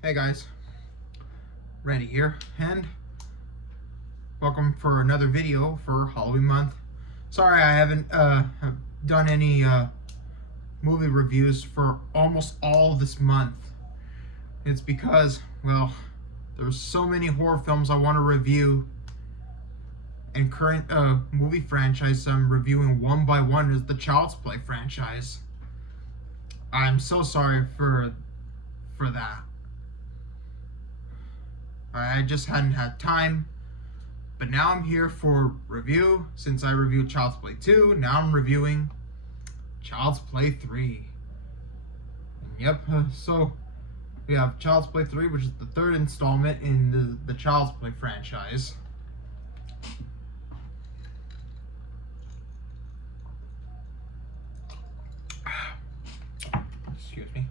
Hey guys, Randy here, and welcome for another video for Halloween month. Sorry I haven't have done any movie reviews for almost all this month. It's because, well, there's so many horror films I want to review, and current movie franchise I'm reviewing one by one is the Child's Play franchise. I'm so sorry for that. I just hadn't had time, but now I'm here for review. Since I reviewed Child's Play 2, now I'm reviewing Child's Play 3. And yep, so we have Child's Play 3, which is the third installment in the Child's Play franchise. Excuse me.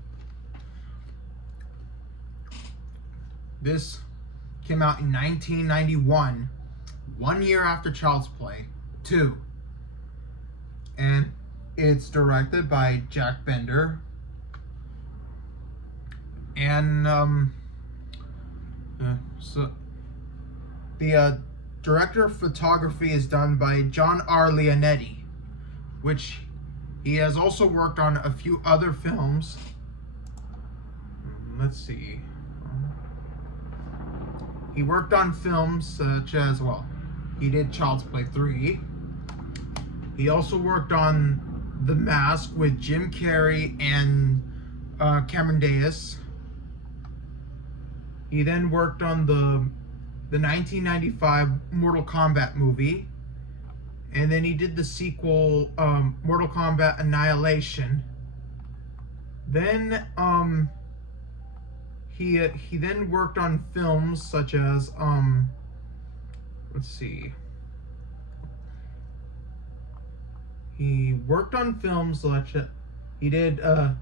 This came out in 1991, 1 year after Child's Play 2. And it's directed by Jack Bender. And so the director of photography is done by John R. Leonetti, which he has also worked on a few other films. Let's see. He worked on films such as, well, he did Child's Play 3. He also worked on The Mask with Jim Carrey and Cameron Diaz. He then worked on the 1995 Mortal Kombat movie. And then he did the sequel, Mortal Kombat Annihilation. Then, he then worked on films such as, let's see. He worked on films such as, he did the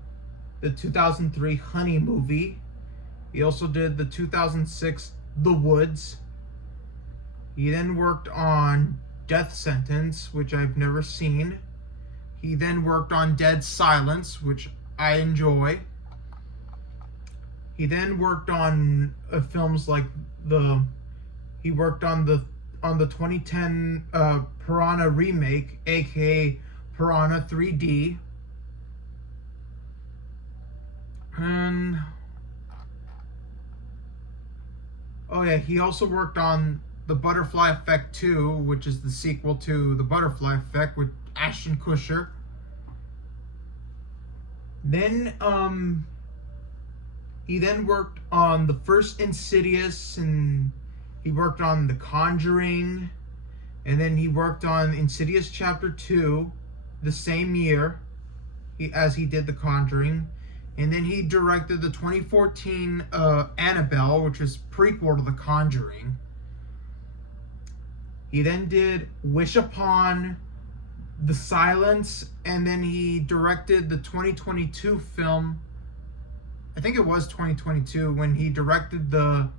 2003 Honey movie. He also did the 2006 The Woods. He then worked on Death Sentence, which I've never seen. He then worked on Dead Silence, which I enjoy. He then worked on films like he worked on the 2010 Piranha remake, aka Piranha 3D. And oh yeah, he also worked on The Butterfly Effect 2, which is the sequel to The Butterfly Effect with Ashton Kutcher. Then he then worked on the first Insidious, and he worked on The Conjuring, and then he worked on Insidious Chapter 2 the same year as he did The Conjuring. And then he directed the 2014 Annabelle, which is prequel to The Conjuring. He then did Wish Upon, The Silence, and then he directed the 2022 film, I think it was 2022, when he directed the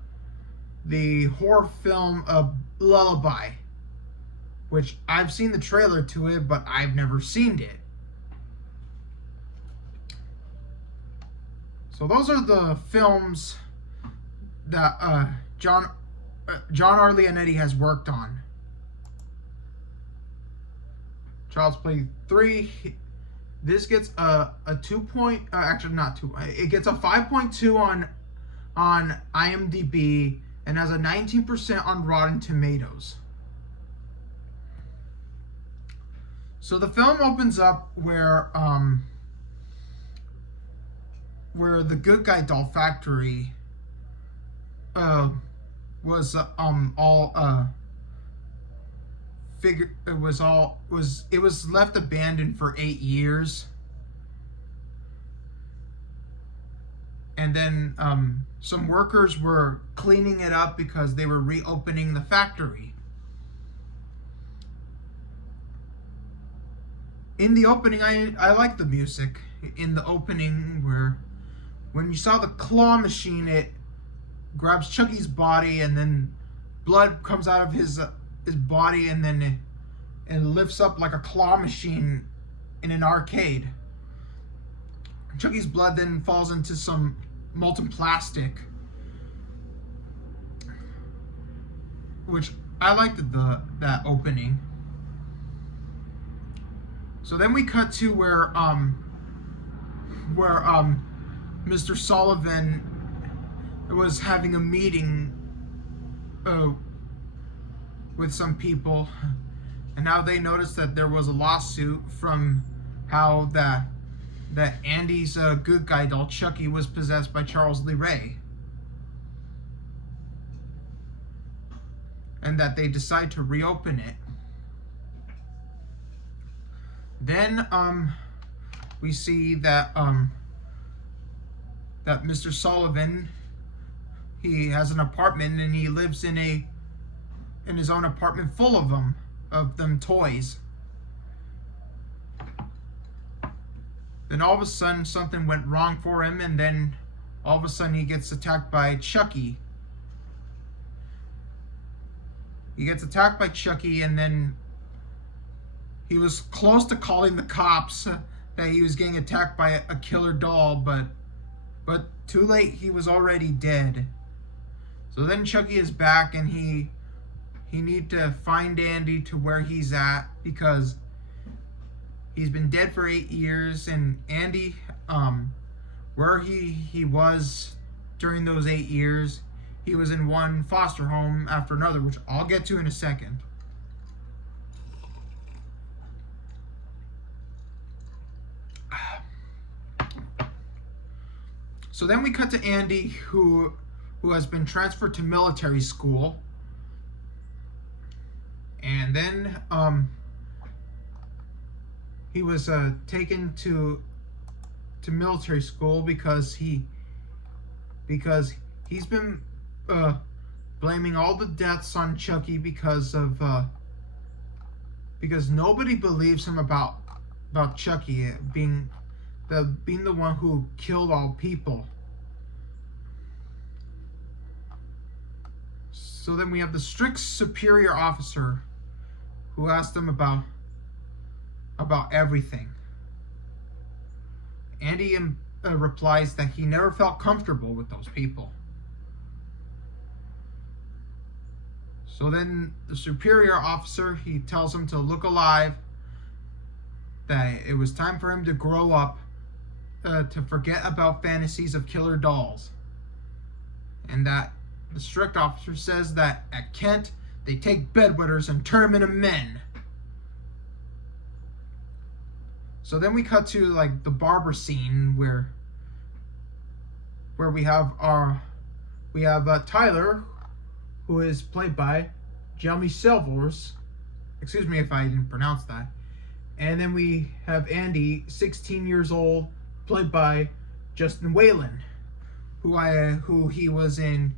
horror film Lullaby, which I've seen the trailer to it, but I've never seen it. So those are the films that John R. Leonetti has worked on. Child's Play 3. This gets a 2 actually not 2. It gets a 5.2 on IMDb and has a 19% on Rotten Tomatoes. So the film opens up where the Good Guy Doll Factory was it was left abandoned for 8 years, and then some workers were cleaning it up because they were reopening the factory. In the opening, I like the music in the opening, where when you saw the claw machine, it grabs Chucky's body and then blood comes out of his body, and then it lifts up like a claw machine in an arcade. Chucky's blood then falls into some molten plastic, which I liked that opening. So then we cut to where Mr. Sullivan was having a meeting with some people, and now they noticed that there was a lawsuit from how that Andy's good guy doll Chucky was possessed by Charles Lee Ray, and that they decide to reopen it. Then we see that that Mr. Sullivan, he has an apartment and he lives in his own apartment full of them toys. Then all of a sudden something went wrong for him, and then all of a sudden he gets attacked by Chucky. He gets attacked by Chucky, and then he was close to calling the cops that he was getting attacked by a killer doll, but too late, he was already dead. So then Chucky is back, and he need to find Andy to where he's at, because he's been dead for 8 years, and Andy, where he was during those 8 years, he was in one foster home after another, which I'll get to in a second. So then we cut to Andy, who has been transferred to military school. And then he was taken to military school because he's been blaming all the deaths on Chucky because nobody believes him about Chucky being the one who killed all people. So then we have the strict superior officer who asked him about everything. Andy replies that he never felt comfortable with those people. So then the superior officer, he tells him to look alive, that it was time for him to grow up, to forget about fantasies of killer dolls. And that the strict officer says that at Kent, they take bedwetters and turn them into men. So then we cut to like the barber scene where we have Tyler, who is played by Jamie Silvers. Excuse me if I didn't pronounce that. And then we have Andy, 16 years old, played by Justin Whalen, who was in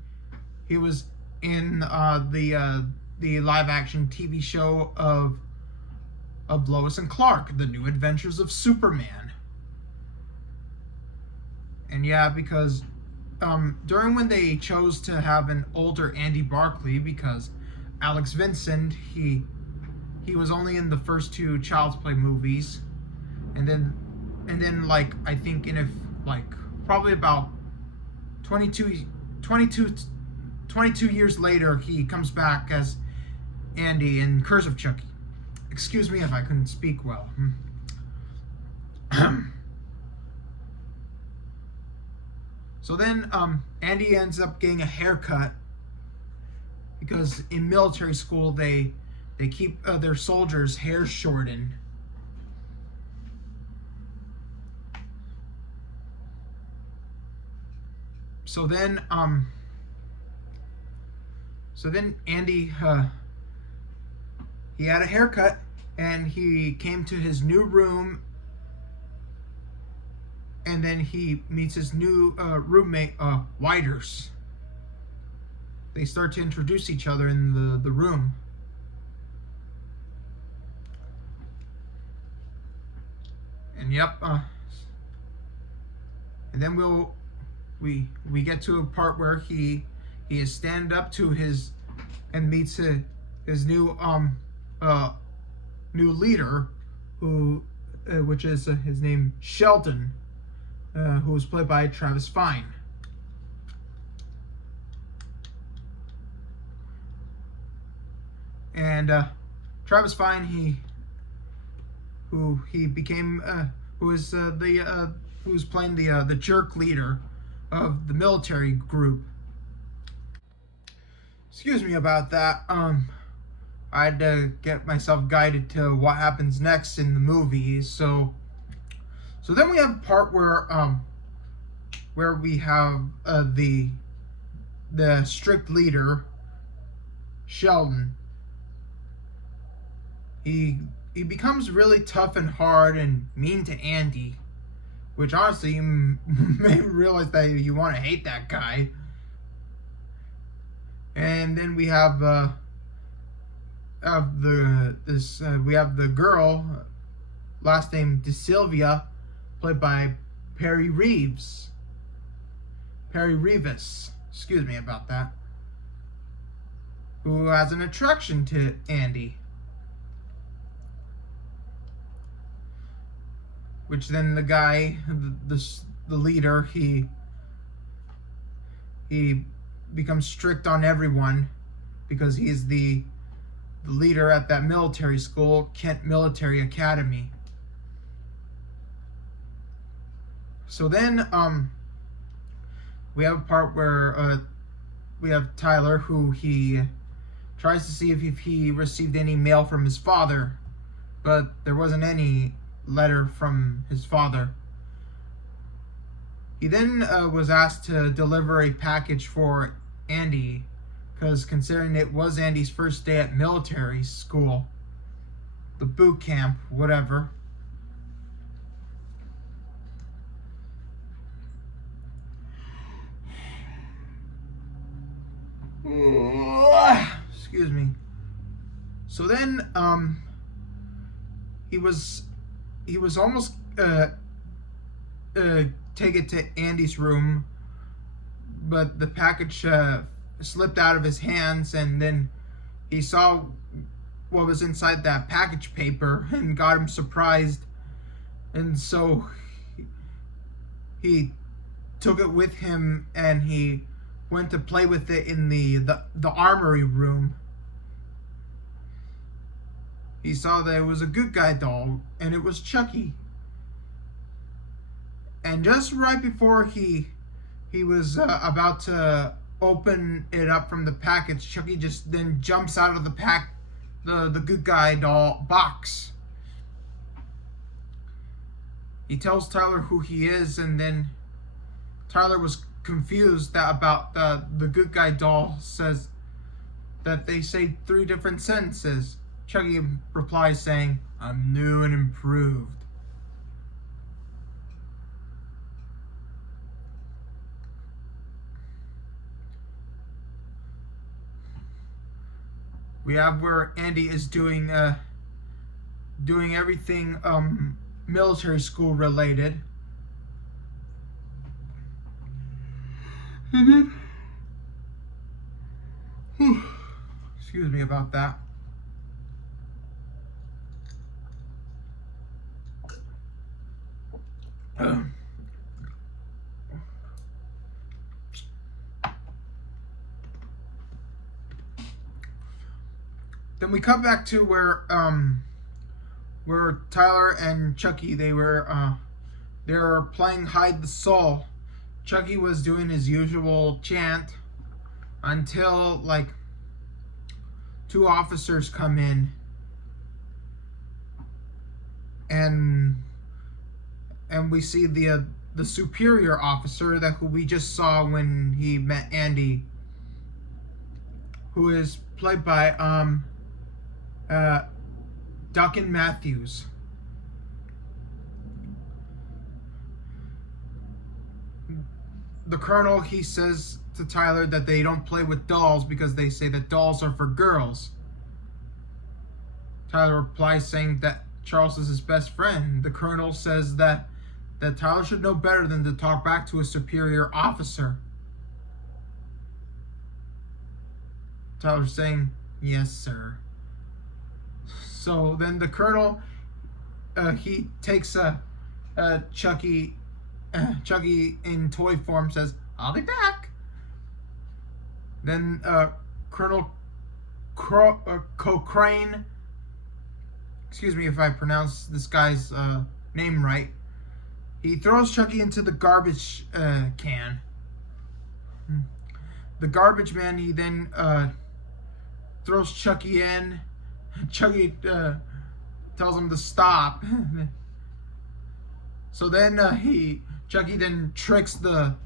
the live action TV show of Lois and Clark, The New Adventures of Superman. And yeah, because during when they chose to have an older Andy Barclay, because Alex Vincent, he was only in the first 2 Child's Play movies, and then like I think probably about 22 years later, he comes back as Andy in Curse of Chucky. Excuse me if I couldn't speak well. So then Andy ends up getting a haircut, because in military school they keep their soldiers' hair shortened. So then Andy, he had a haircut, and he came to his new room, and then he meets his new roommate, Whiters. They start to introduce each other in the room. And yep, and then we get to a part where he is stand up to his and meets his new leader, who which is his name Shelton, who was played by Travis Fiennes. And Travis Fiennes, who was playing the jerk leader of the military group. Excuse me about that. I had to get myself guided to what happens next in the movie. So then we have a part where we have the strict leader, Sheldon. He becomes really tough and hard and mean to Andy, which honestly you may realize that you want to hate that guy. And then we have we have the girl, last name DeSilvia, played by Perry Reeves. Perry Reeves, excuse me about that, who has an attraction to Andy. Which then the guy, the leader, he becomes strict on everyone because he's the leader at that military school, Kent Military Academy. So then we have a part where we have Tyler, who he tries to see if he received any mail from his father, but there wasn't any letter from his father. He then was asked to deliver a package for Andy, because considering it was Andy's first day at military school, the boot camp, whatever. Excuse me. So then he was almost take it to Andy's room, but the package slipped out of his hands, and then he saw what was inside that package paper and got him surprised, and so he took it with him and he went to play with it in the armory room. He saw that it was a good guy doll, and it was Chucky. And just right before he was about to open it up from the package, Chucky just then jumps out of the good guy doll box. He tells Tyler who he is, and then Tyler was confused about the good guy doll says that they say 3 different sentences. Chucky replies saying, "I'm new and improved." We have where Andy is doing everything military school related. And then, excuse me about that. Then we come back to where Tyler and Chucky they were playing hide the soul. Chucky was doing his usual chant until like 2 officers come in and we see the superior officer who we just saw when he met Andy, who is played by Duncan Matthews. The colonel, he says to Tyler that they don't play with dolls because they say that dolls are for girls. Tyler replies saying that Charles is his best friend. The colonel says that Tyler should know better than to talk back to a superior officer. Tyler's saying, "Yes, sir." So then the colonel, he takes Chucky in toy form, says, "I'll be back." Then Colonel Cochrane. Excuse me if I pronounce this guy's name right. He throws Chucky into the garbage can. The garbage man, he then throws Chucky in. Chucky tells him to stop. So then Chucky then tricks the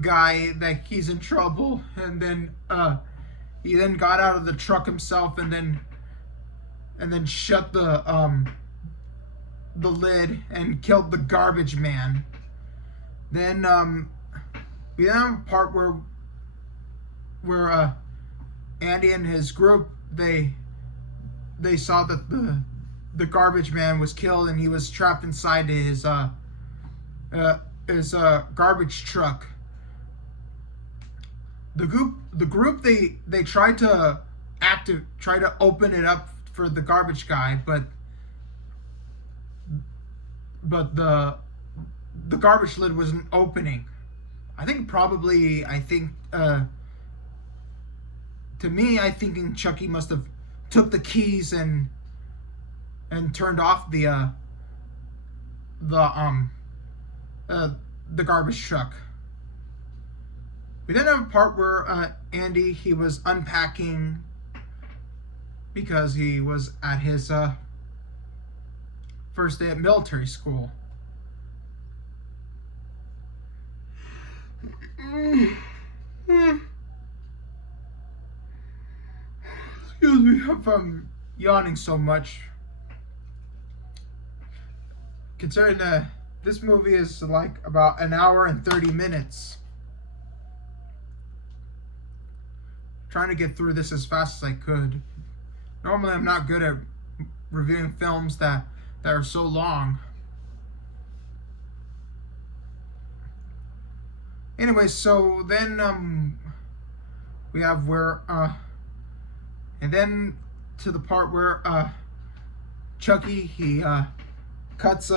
guy that he's in trouble, and then he then got out of the truck himself and then shut the lid and killed the garbage man. Then we then have a part where Andy and his group they saw that the garbage man was killed and he was trapped inside his garbage truck. The group they tried to open it up for the garbage guy, but the garbage lid wasn't opening. I think to me, I think Chucky must have took the keys and turned off the garbage truck. We then have a part where Andy, he was unpacking because he was at his first day at military school. Excuse me if I'm yawning so much. Considering this movie is like about an hour and 30 minutes. Trying to get through this as fast as I could. Normally I'm not good at reviewing films that are so long. Anyway, so then we have where and then to the part where Chucky he cuts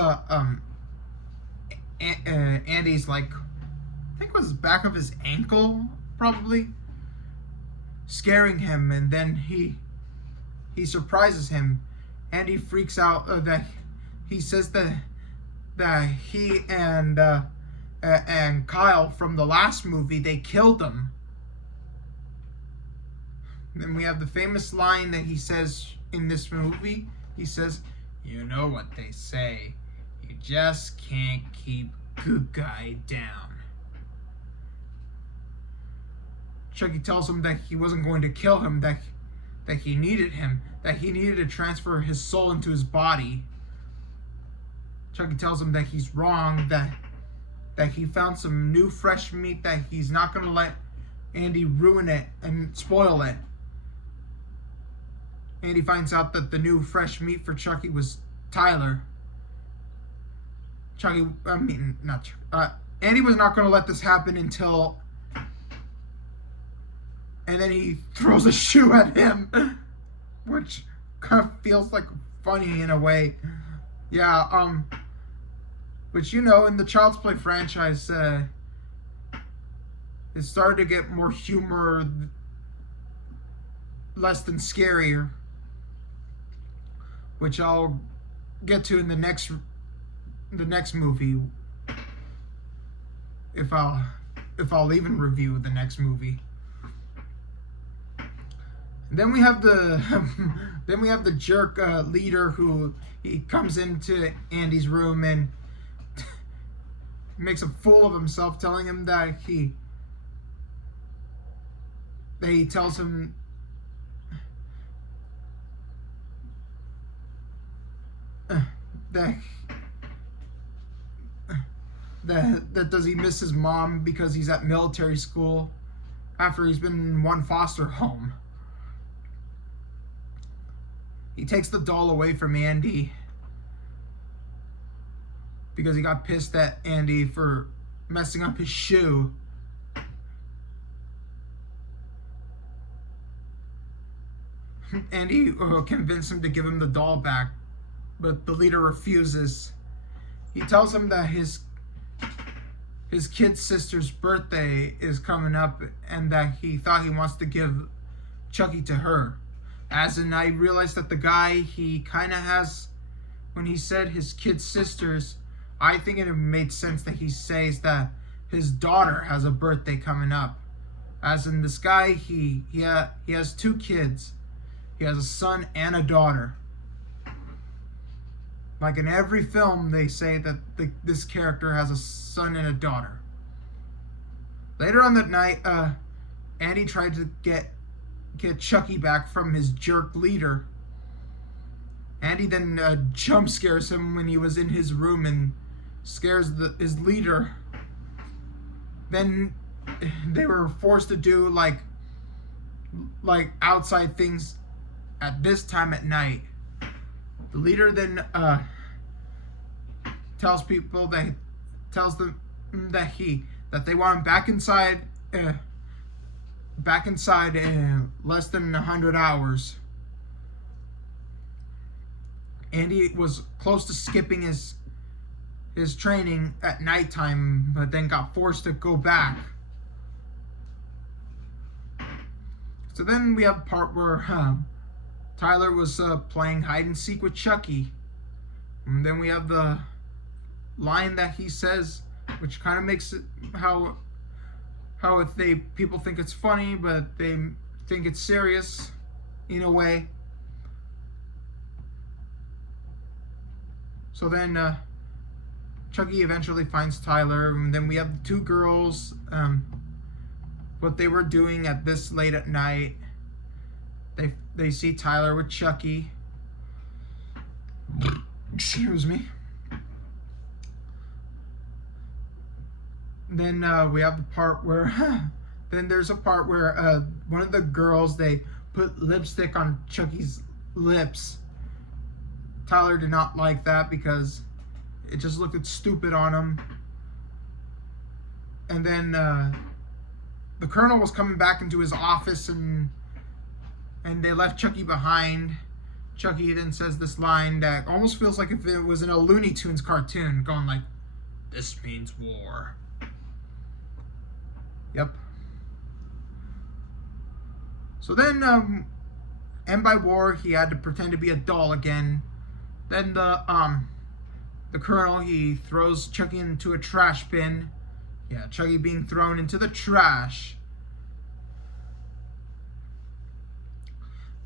Andy's, like, I think it was back of his ankle, probably, scaring him, and then he surprises him. Andy freaks out that he says that he and Kyle from the last movie, they killed him. Then we have the famous line that he says in this movie. He says, "You know what they say, you just can't keep good guy down." Chucky tells him that he wasn't going to kill him, that he needed him, that he needed to transfer his soul into his body. Chucky tells him that he's wrong, that he found some new fresh meat, that he's not going to let Andy ruin it and spoil it. Andy finds out that the new fresh meat for Chucky was Tyler. Andy was not going to let this happen until... And then he throws a shoe at him, which kind of feels like funny in a way. Yeah, which, you know, in the Child's Play franchise, it started to get more humor, less than scarier, which I'll get to in the next movie, if I'll even review the next movie. Then we have the jerk leader who he comes into Andy's room and makes a fool of himself, telling him that he tells him that does he miss his mom because he's at military school after he's been in one foster home. He takes the doll away from Andy because he got pissed at Andy for messing up his shoe. Andy convinced him to give him the doll back, but the leader refuses. He tells him that his kid sister's birthday is coming up and that he thought he wants to give Chucky to her. As in, I realized that the guy, he kind of has, when he said his kid's sisters, I think it made sense that he says that his daughter has a birthday coming up. As in, this guy, he has 2 kids. He has a son and a daughter. Like in every film, they say that this character has a son and a daughter. Later on that night, Andy tried to get Chucky back from his jerk leader. Andy then jump scares him when he was in his room and scares his leader. Then they were forced to do like outside things at this time at night. The leader then tells them that they want him back inside in less than 100 hours. Andy was close to skipping his training at nighttime, but then got forced to go back. So then we have a part where Tyler was playing hide and seek with Chucky. And then we have the line that he says, which kind of makes it how people think it's funny, but they think it's serious in a way. So then Chucky eventually finds Tyler, and then we have the 2 girls, what they were doing at this late at night. They see Tyler with Chucky. Excuse me. Then we have the part where then there's a part where one of the girls, they put lipstick on Chucky's lips. Tyler did not like that because it just looked stupid on him. And then the Colonel was coming back into his office, and they left Chucky behind. Chucky then says this line that almost feels like if it was in a Looney Tunes cartoon, going like, "This means war." Yep. So then, and by war, he had to pretend to be a doll again. Then the Colonel, he throws Chucky into a trash bin. Yeah, Chucky being thrown into the trash.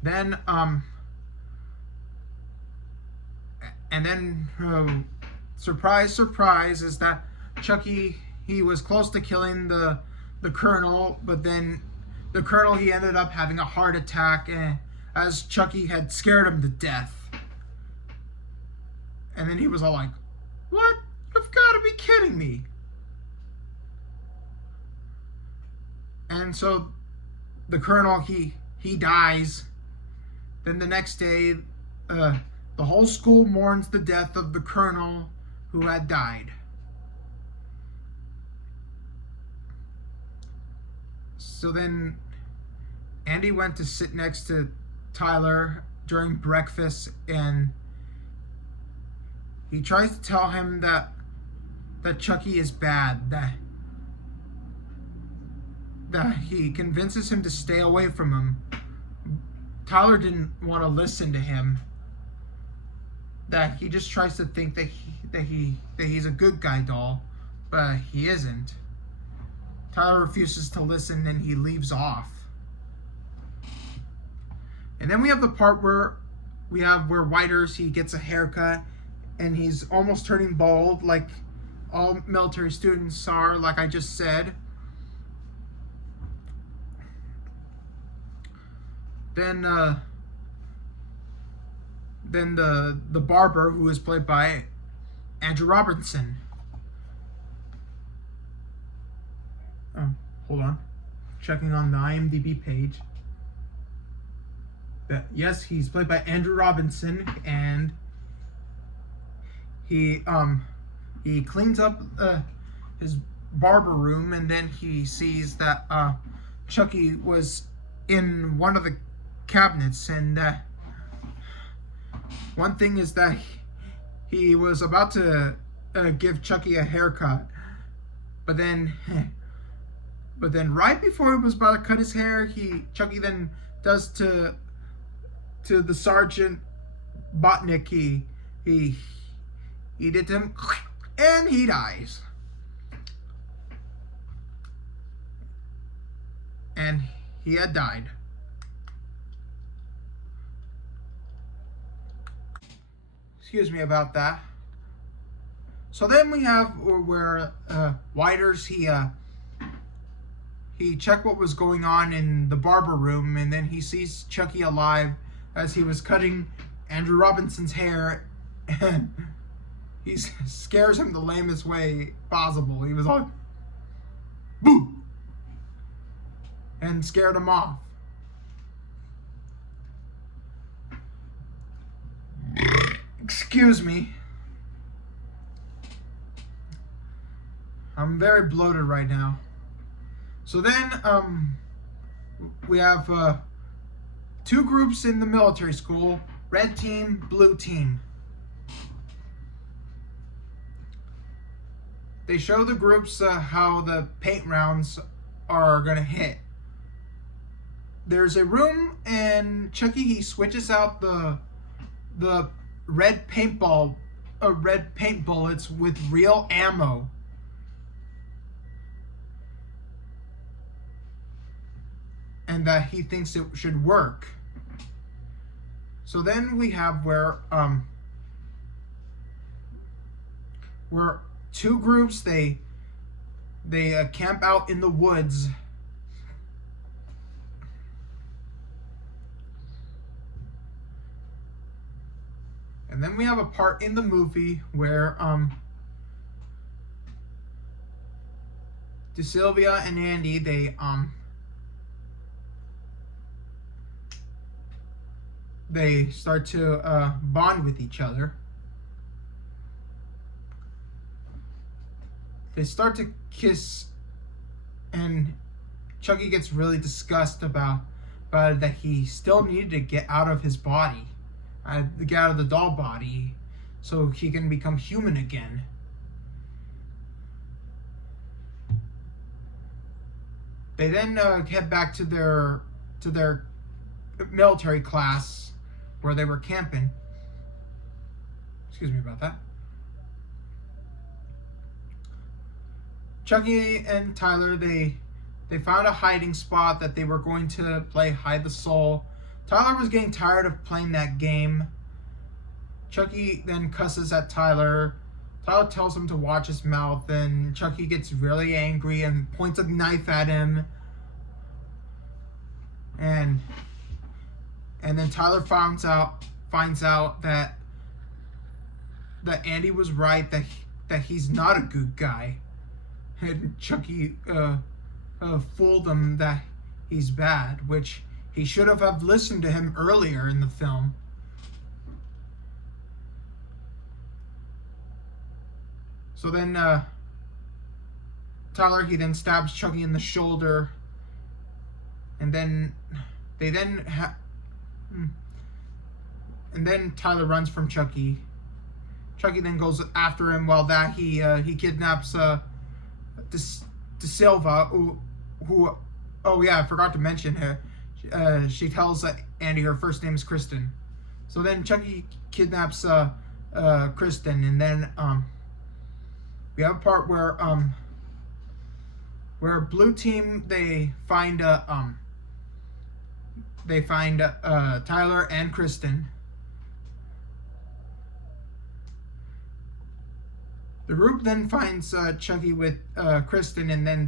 Then, and then, surprise, surprise, is that Chucky, he was close to killing the Colonel, but then the Colonel, he ended up having a heart attack, as Chucky had scared him to death. And then he was all like, "What? You've got to be kidding me." And so the Colonel, he dies. Then the next day, the whole school mourns the death of the Colonel who had died. So then Andy went to sit next to Tyler during breakfast, and he tries to tell him that Chucky is bad, that he convinces him to stay away from him. Tyler didn't want to listen to him. That he just tries to think that he's a good guy doll, but he isn't. Tyler refuses to listen, and he leaves off. And then we have the part where Whiters, he gets a haircut, and he's almost turning bald, like all military students are, like I just said. Then the barber, who is played by Andrew Robinson. Oh, hold on. Checking on the IMDb page. Yes, he's played by Andrew Robinson, and he cleans up his barber room, and then he sees that Chucky was in one of the cabinets, and one thing is that he was about to give Chucky a haircut, but then right before he was about to cut his hair, Chucky then does to the Sergeant Botnick, he did to him, and he dies. And he had died. Excuse me about that. So then we have where Whiters, he checked what was going on in the barber room, and then he sees Chucky alive as he was cutting Andrew Robinson's hair, and he scares him the lamest way possible. He was like, boo! And scared him off. Excuse me. I'm very bloated right now. So then, we have two groups in the military school: red team, blue team. They show the groups how the paint rounds are gonna hit. There's a room, and Chucky, he switches out the red paint bullets with real ammo. And that he thinks it should work. So then we have where two groups, they camp out in the woods. And then we have a part in the movie where DeSylvia and Andy, they start to bond with each other. They start to kiss, and Chucky gets really disgusted about that he still needed to get out of his body, get out of the doll body, so he can become human again. They then head back to their military class where they were camping. Excuse me about that. Chucky and Tyler, they found a hiding spot that they were going to play Hide the Soul. Tyler was getting tired of playing that game. Chucky then cusses at Tyler. Tyler tells him to watch his mouth, and Chucky gets really angry and points a knife at him. And then Tyler finds out that Andy was right, that he's not a good guy. And Chucky fooled him that he's bad, which he should have listened to him earlier in the film. So then Tyler, he then stabs Chucky in the shoulder, and then Tyler runs from Chucky. Chucky then goes after him. While that he kidnaps De Silva, who oh yeah, I forgot to mention her. She tells Andy her first name is Kristen. So then Chucky kidnaps Kristen, and then we have a part where blue team, they find Tyler and Kristen. The group then finds Chucky with Kristen, and then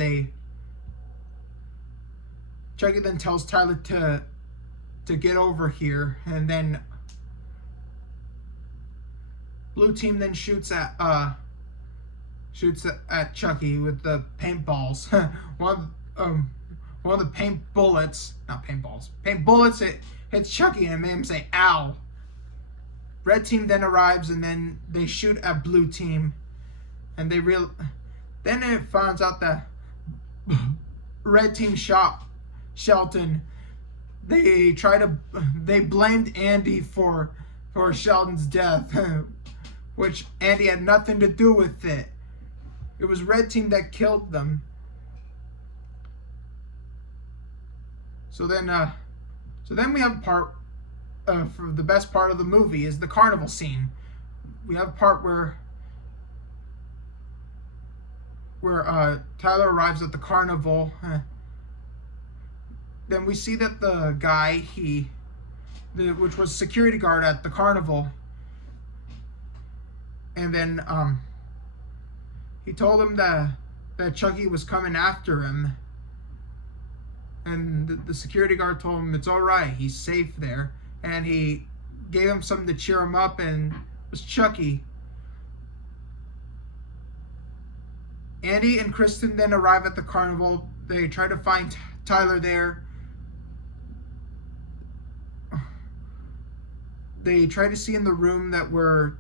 Chucky then tells Tyler to get over here, and then blue team then shoots at Chucky with the paintballs. One of the paint bullets it hits Chucky and it made him say ow. Red team then arrives, and then they shoot at blue team, and then it finds out that red team shot Shelton. They blamed Andy for Shelton's death, which Andy had nothing to do with it. It was red team that killed them. So So then we have a part, for the best part of the movie is the carnival scene. We have a part where Tyler arrives at the carnival. Then we see that the guy, which was security guard at the carnival, and then he told him that Chucky was coming after him, and the security guard told him it's all right, he's safe there, and he gave him something to cheer him up, and it was Chucky. Andy and Kristen then arrive at the carnival. They try to find Tyler there. They try to see in the room that where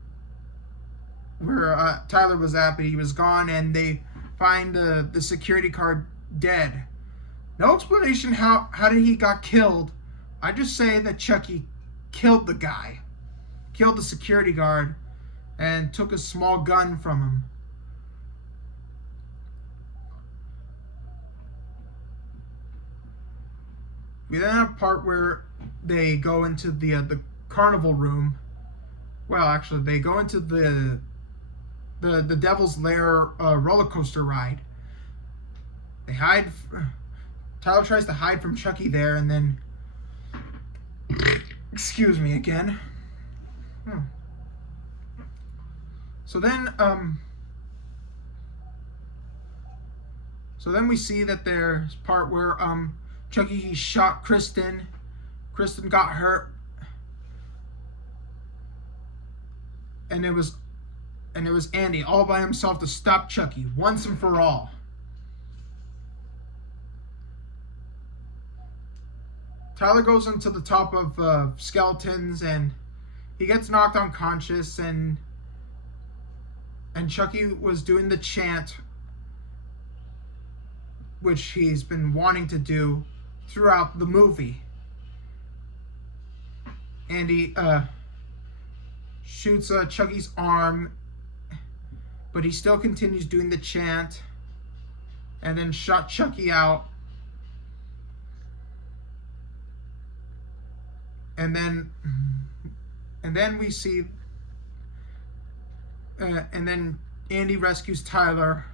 Tyler was at, but he was gone, and they find the security guard dead. No explanation how did he got killed. I just say that Chucky killed the guy, killed the security guard, and took a small gun from him. We then have a part where they go into the carnival room. Well, actually, they go into the Devil's Lair roller coaster ride. They hide. Tyler tries to hide from Chucky there, and then, excuse me again. So then we see that there's part where Chucky shot Kristen. Kristen got hurt, and it was Andy all by himself to stop Chucky once and for all. Tyler goes into the top of skeletons, and he gets knocked unconscious, and Chucky was doing the chant, which he's been wanting to do throughout the movie. Andy shoots Chucky's arm, but he still continues doing the chant, and then shot Chucky out. And then we see, and then Andy rescues Tyler,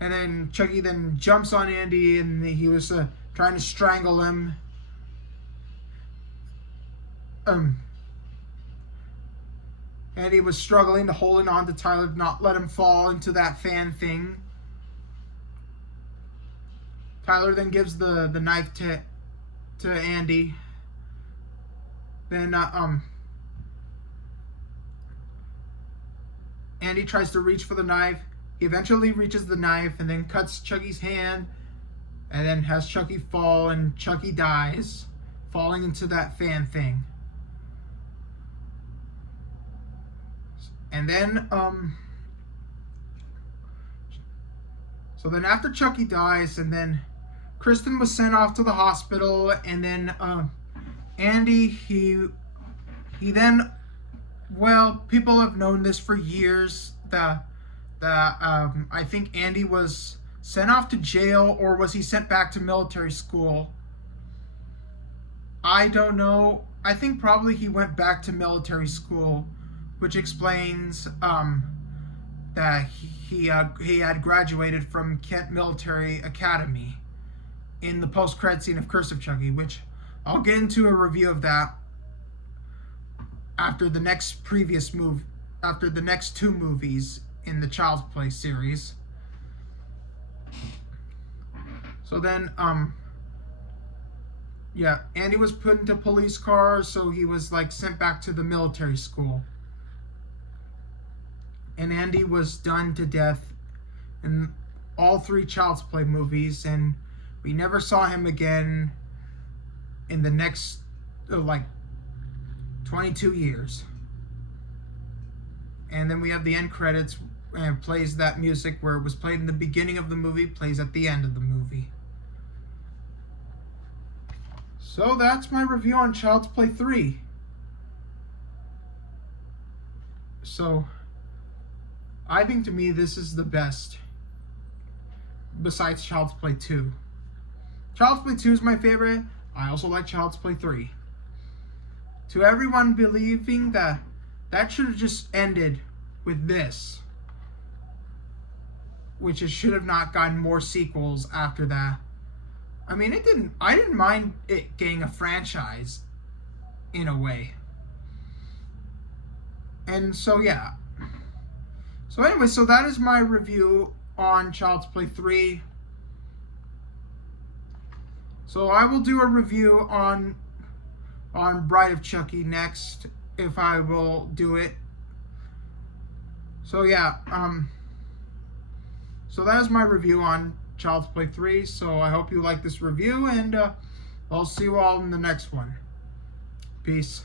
and then Chucky then jumps on Andy, and he was trying to strangle him. Andy was struggling to holding on to Tyler, not let him fall into that fan thing. Tyler then gives the knife to Andy. Then Andy tries to reach for the knife. He eventually reaches the knife and then cuts Chucky's hand, and then has Chucky fall, and Chucky dies, falling into that fan thing. And then so then after Chucky dies, and then Kristen was sent off to the hospital, and then Andy, he then, well, people have known this for years, that I think Andy was sent off to jail, or was he sent back to military school? I don't know. I think probably he went back to military school, which explains that he had graduated from Kent Military Academy in the post-credit scene of Curse of Chucky, which I'll get into a review of that after the next two movies in the Child's Play series. So then, yeah, Andy was put into police cars, so he was sent back to the military school. And Andy was done to death in all three Child's Play movies, and we never saw him again in the next 22 years. And then we have the end credits, and plays that music where it was played in the beginning of the movie, plays at the end of the movie. So that's my review on Child's Play 3. So I think, to me, this is the best, besides Child's Play 2. Child's Play 2 is my favorite, I also like Child's Play 3. To everyone believing that should have just ended with this, which it should have not gotten more sequels after that. I mean, I didn't mind it getting a franchise in a way. And so yeah. So anyway, so that is my review on Child's Play 3. So I will do a review on Bride of Chucky next, if I will do it. So yeah, so that is my review on Child's Play 3. So I hope you like this review, and I'll see you all in the next one. Peace.